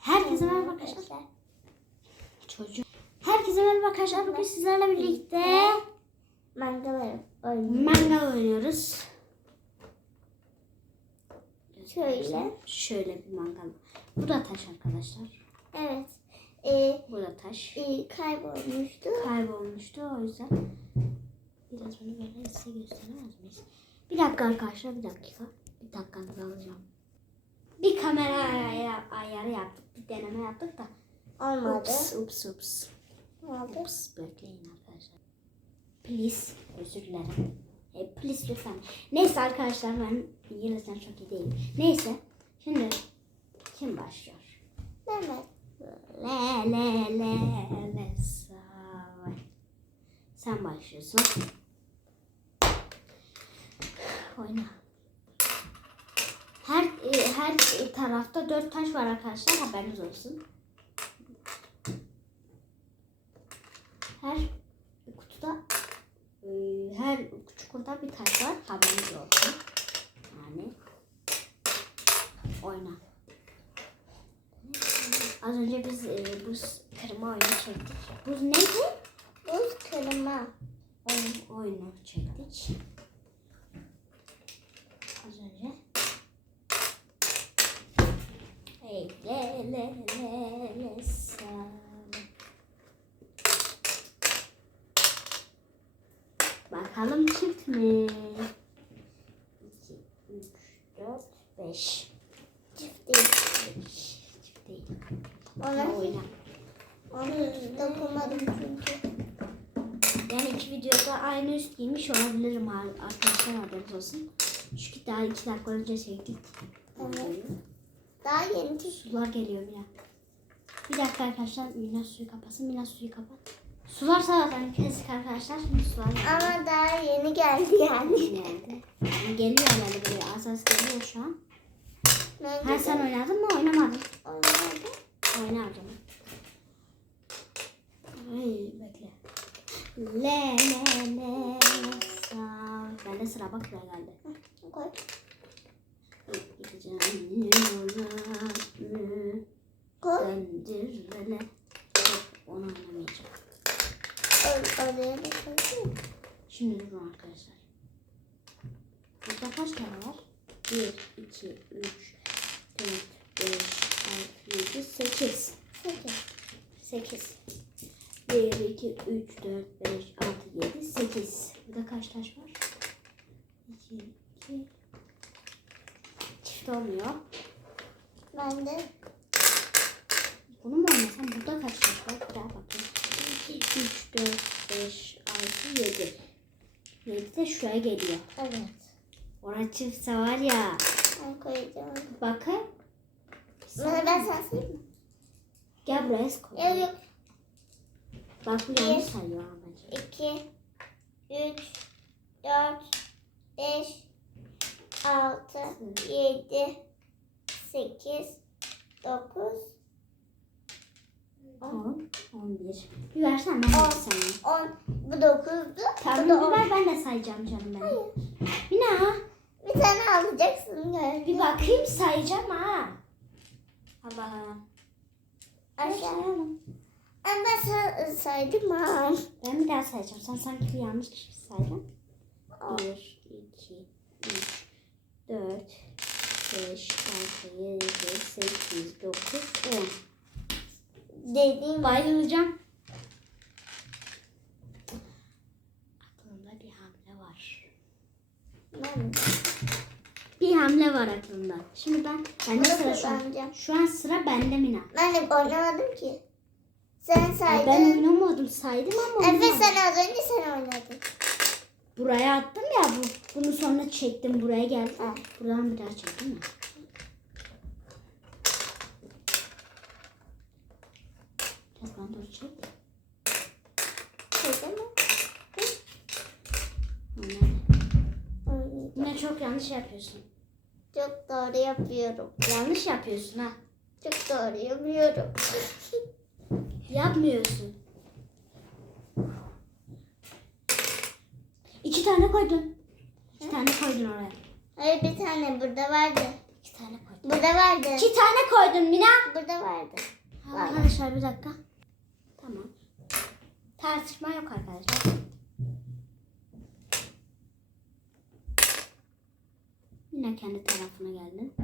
Herkese merhaba arkadaşlar. Çocuk. Herkese merhaba arkadaşlar. Bugün sizlerle birlikte Mangal oynuyor. mangal oynuyoruz. Şöyle. Şöyle bir mangal. Bu da taş arkadaşlar. Evet. Ee, Bu da taş. e, kaybolmuştu. Kaybolmuştu o yüzden. Biraz bunu böyle size gösteremez miyiz? Bir dakika arkadaşlar bir dakika. Bir dakikanızı alacağım. Bir kamera ayarı, ayarı yaptık. Bir deneme yaptık da. Olmadı. Ups ups ups. Olmadı. Ups bekleyin arkadaşlar. Please özür dilerim. E, please lütfen. Neyse arkadaşlar ben İngilizcem çok iyi değilim. Neyse. Şimdi kim başlıyor? Mehmet. Le le le le sağ. Sen başlıyorsun. Oyna. Her e, her tarafta dört taş var arkadaşlar haberiniz olsun. Her kutuda e, her çukurda bir taş var haberiniz olsun. Yani oyna. Az önce biz e, buz kırma oyunu çektik. Buz neydi? Buz kırma. Oyun, oyunu çektik. Az önce. Hey le le le le sa. Bakalım çift mi? 2, 3, 4, 5. Çift değil. Çift değil. Ona, Oyna. onu dokunmadım çünkü. Yani iki videoda aynı üst giymiş olabilirim ar- arkadaşlar haberiniz olsun. Çünkü daha iki dakika önce çektik. Daha yeni. Sular geliyor bir dakika. Bir dakika arkadaşlar Mina suyu kapasın. Mina suyu kapat. Sular zaten kesik arkadaşlar. Şimdi sular geldi. Ama daha yeni geldi yani. Yani geliyor yani böyle asas geliyor şu an. Ben Ha sen oynadın mı oynamadın? Oynadı. Oyna o zaman. Ay bekle. Le le le sağ. Bende sıra bak geldi. Koy. Döndürele. Onu oynamayacağım. Or- Oraya da koydum. Şimdi durun arkadaşlar. Burada kaç tane var? 1, 2, 3, 4, 5, 6, 7, 8. Sekiz. 8. 1, 2, 3, 4, 5, 6, 7, 8. Burada kaç taş var? 2, 2. Çift olmuyor. Ben de Bunu mu oynasam? Burada kaç taş var? Bir daha bakayım. 2, 3, 4, 5, 6, 7. 7 de şuraya geliyor. evet. Orada çiftse var ya. Ben koyacağım. Bakın. Bana ben sen sayayım mı? Gel buraya koy. Yok yok. Bak bu yanlış sayıyor bence. 2, 3, 4, 5, 6, 7, 8, 9, 10, 11. Bir versene ben On. sayayım. 10. Bu 9'du. Tamam bu da bir 10. ver ben de sayacağım canım benim. Mina Bir tane alacaksın galiba. bir bakayım sayacağım ha. Allah. Aşağı. Ama ben sa- saydım ha. Ben bir daha sayacağım. Sen sanki bir yanlış saydın. 1, 2, 3, 4, 5, 6, 7, 8, 9, 10. Dediğim Bayılacağım. Aklımda bir hamle var. ben. Bir hamle var aklımda. Şimdi ben, bende sıra şu an. Şu an sıra bende Mina. Ben de oynamadım ki. Sen Ya saydın. ben oynamadım saydım ama Evet oynamadım. sen az önce sen oynadın. Buraya attım ya bu, bunu sonra çektim buraya geldi. Buradan bir daha çektim mi? Çek. Koydun mu? Aynen. Oynayacağım. Yine çok yanlış yapıyorsun. Çok doğru yapıyorum. Yanlış yapıyorsun ha. Çok doğru yapıyorum. Yapmıyorsun. İki tane koydun. İki tane koydun oraya. Hayır bir tane burada vardı. İki tane koydun. Burada vardı. İki tane koydum Mina. Burada vardı. Arkadaşlar bir dakika. Tartışma yok arkadaşlar. Yine kendi tarafına geldin.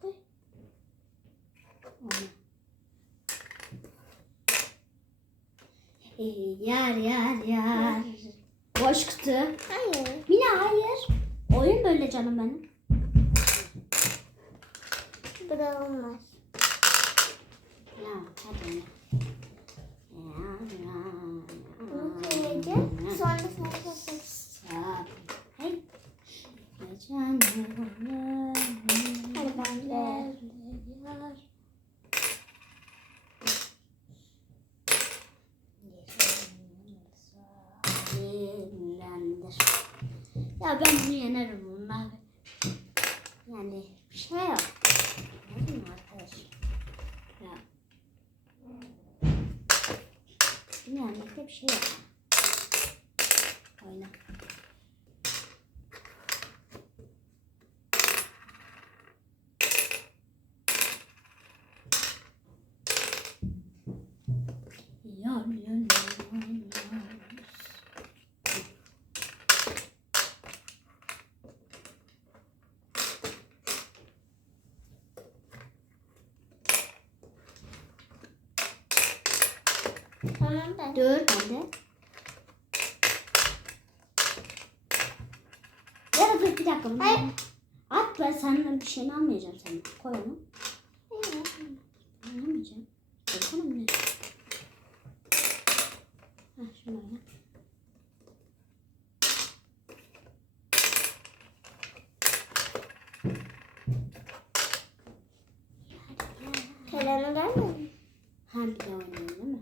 Koy. Oyna. Ey, Yar yar yar. Boş kutu. Hayır. Mina hayır. Oyun böyle canım benim. Burada olmaz. Ya hadi oyna. Ya, ya, Bunu ya. koyacağım. Sonra sen koyacaksın. Stop. Hey. Geçen yıllar. Hadi ben de. Yar. Sayendendir. Ya ben bunu yenerim bunlar. Yani bir şey yok. Anladın mı arkadaş? Ya. Bunu yenmekte bir şey yok. Oyna. Yar yar yar yar. Tamam ben. Ben de. Ya da dur bir dakika. Hayır. At ben senden bir şeyini almayacağım senin. Koy onu. Almayacağım. Koysana bunu. Hah şunu oyna. Kalemi vermedin mi? Ha bir de oynayalım değil mi?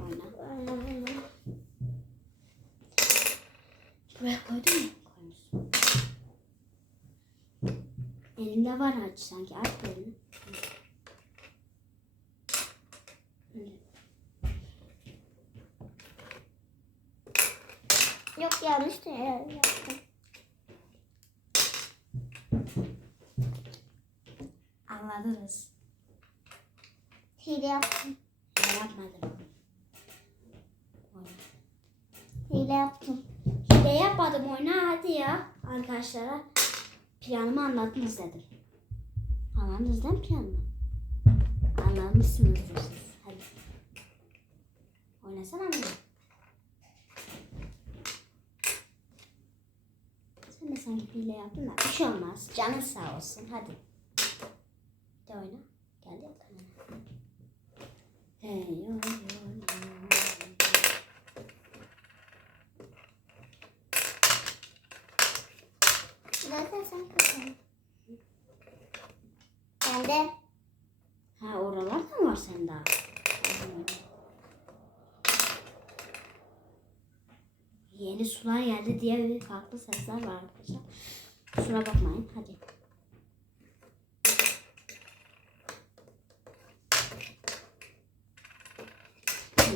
Oyna. Vermedim. Buraya koydun mu? Koymuşsun. Elinde var harç sanki. Aç elini. Yok yanlış da yaptım. Anladınız. Hile yaptım. Ya yapmadım. Hile yaptım. Hile yapmadım oyna hadi ya. Arkadaşlara planımı anlatınız dedim. Anladınız değil mi planımı? Anlamışsınızdır siz. Hadi. Oynasana mı? Sen de sanki hile yaptın da bir şey olmaz. Canın sağ olsun. Hadi. De oyna. Geldi ya. Hey yo yo. Zaten sen kazandın. Ben de Ha oralar da mı var sende? Yeni sular geldi diye farklı sesler var arkadaşlar. Kusura bakmayın. Hadi.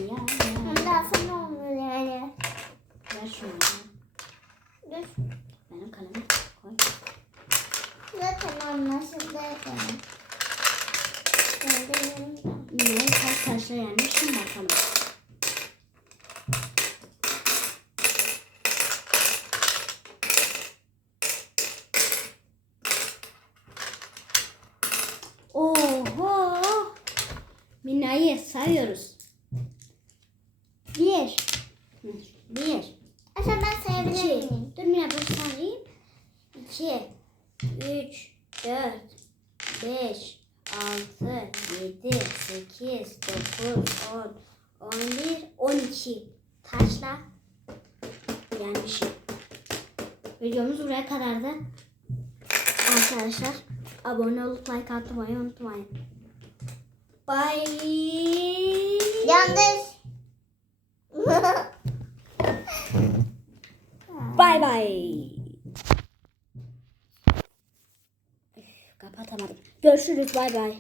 Ya, ya. alsam ne olur yani. Ver şunu. Dur. Benim kalemi koy. Zaten anlaşıldı. Ne kaç taşla yenmişim bakalım. Oho! Mina'yı sayıyoruz. Bir. Hı, Bir. Aslında ben sayabilir İki. miyim? Dur Mina dur sen 3, 4, 5, 6, 7, 8, 9, 10, 11, 12. Taşla yenmişim. Videomuz buraya kadardı. Arkadaşlar abone olup like atmayı unutmayın. Bye. Yanlış. Bye bye. Kapatamadım. Görüşürüz. Bye bye.